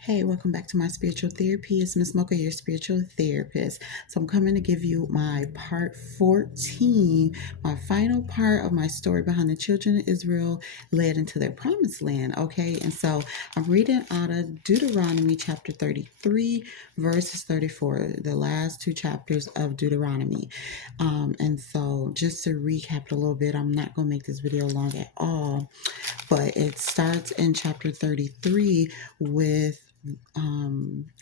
Hey, welcome back to my spiritual therapy. It's Miss Mocha, your spiritual therapist. So I'm coming to give you my part 14, my final part of my story behind the children of Israel led into their promised land. Okay, and so I'm reading out of Deuteronomy chapter 33, verses 34, the last two chapters of Deuteronomy. And so just to recap a little bit, I'm not going to make this video long at all, but it starts in chapter 33 with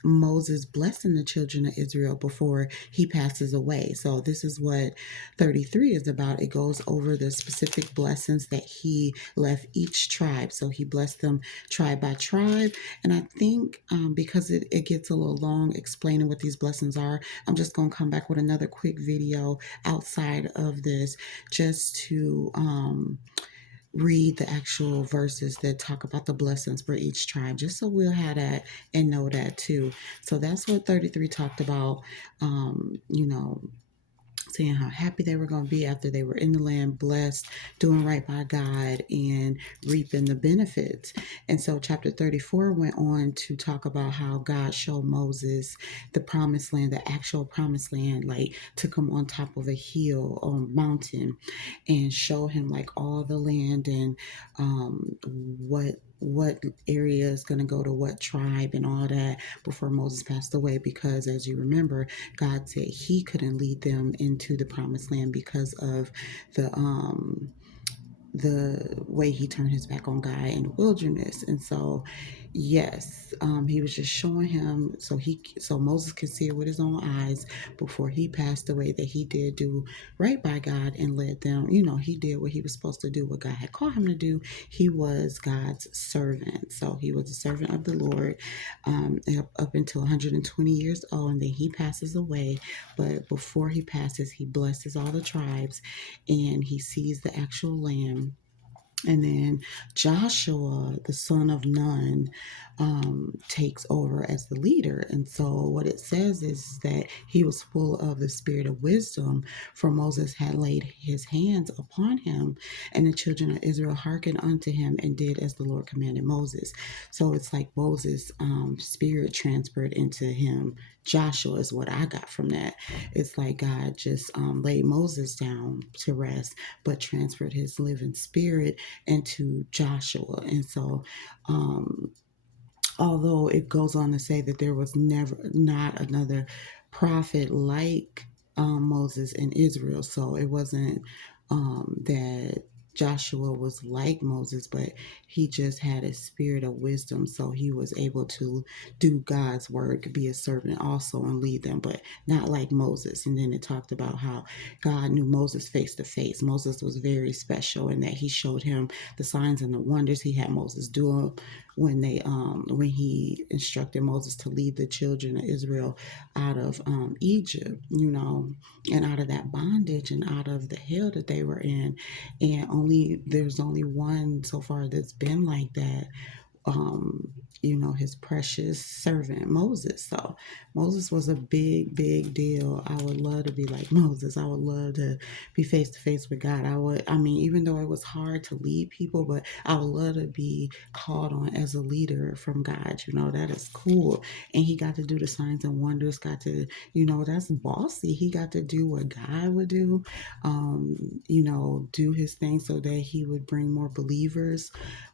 Moses blessing the children of Israel before he passes away. So this is what 33 is about. It goes over the specific blessings that he left each tribe. So he blessed them tribe by tribe. And I think because it gets a little long explaining what these blessings are, I'm just going to come back with another quick video outside of this just to read the actual verses that talk about the blessings for each tribe, just so we'll have that and know that too. So that's what 33 talked about. You know, saying how happy they were going to be after they were in the land, blessed, doing right by God, and reaping the benefits. And so, chapter 34 went on to talk about how God showed Moses the promised land, the actual promised land, like took him on top of a hill or mountain and show him like all the land and what area is going to go to what tribe and all that before Moses passed away, because as you remember, God said he couldn't lead them into the promised land because of the way he turned his back on God in the wilderness. And so yes, he was just showing him so Moses could see it with his own eyes before he passed away, that he did do right by God and led them. He did what he was supposed to do, what God had called him to do. He was God's servant. So he was a servant of the Lord up until 120 years old, and then he passes away. But before he passes, he blesses all the tribes and he sees the actual land. And then Joshua, the son of Nun, takes over as the leader. And so what it says is that he was full of the spirit of wisdom, for Moses had laid his hands upon him, and the children of Israel hearkened unto him and did as the Lord commanded Moses. So it's like Moses' spirit transferred into him. Joshua is what I got from that. It's like God just laid Moses down to rest, but transferred his living spirit into Joshua. And so, although it goes on to say that there was never not another prophet like Moses in Israel, so it wasn't that Joshua was like Moses, but he just had a spirit of wisdom, so he was able to do God's work, be a servant also, and lead them, but not like Moses. And then it talked about how God knew Moses face to face. Moses was very special in that he showed him the signs and the wonders. He had Moses do when he instructed Moses to lead the children of Israel out of Egypt, and out of that bondage and out of the hell that they were in. And there's only one so far that's been like that, his precious servant Moses. So Moses was a big deal. I would love to be like Moses. I would love to be face to face with God. Even though it was hard to lead people, but I would love to be called on as a leader from God. That is cool. And he got to do the signs and wonders, that's bossy. He got to do what God would do, do his thing so that he would bring more believers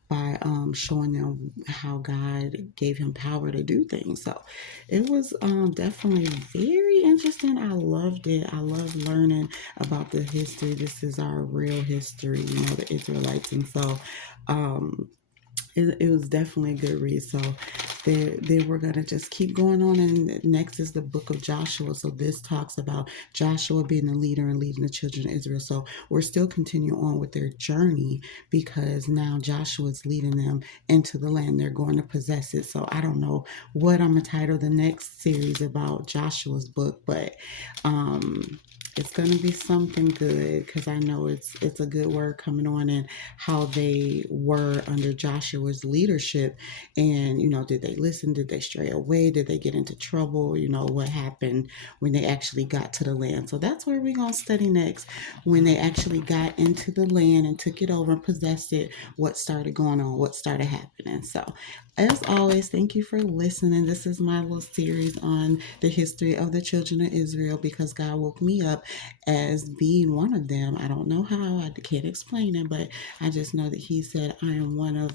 by showing them how God gave him power to do things. So it was definitely very interesting. I loved it. I love learning about the history. This is our real history, the Israelites. And so it was definitely a good read. So they were going to just keep going on. And next is the book of Joshua. So this talks about Joshua being the leader and leading the children of Israel. So we're still continuing on with their journey, because now Joshua is leading them into the land. They're going to possess it. So I don't know what I'm going to title the next series about Joshua's book, but It's going to be something good because I know it's a good word coming on, and how they were under Joshua's leadership. And, did they listen? Did they stray away? Did they get into trouble? What happened when they actually got to the land? So that's where we're going to study next. When they actually got into the land and took it over and possessed it, what started going on? What started happening? So, as always, thank you for listening. This is my little series on the history of the children of Israel because God woke me up as being one of them. I don't know how, I can't explain it, but I just know that He said, I am one of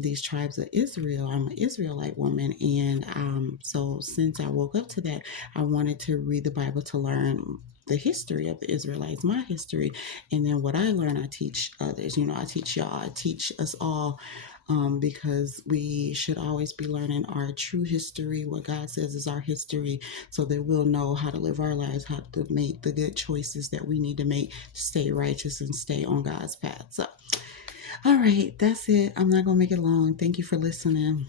these tribes of Israel. I'm an Israelite woman. And so, since I woke up to that, I wanted to read the Bible to learn the history of the Israelites, my history, and then what I learn, I teach others. I teach y'all, I teach us all, because we should always be learning our true history, what God says is our history, so that we'll know how to live our lives, how to make the good choices that we need to make to stay righteous and stay on God's path. So, all right, that's it. I'm not going to make it long. Thank you for listening.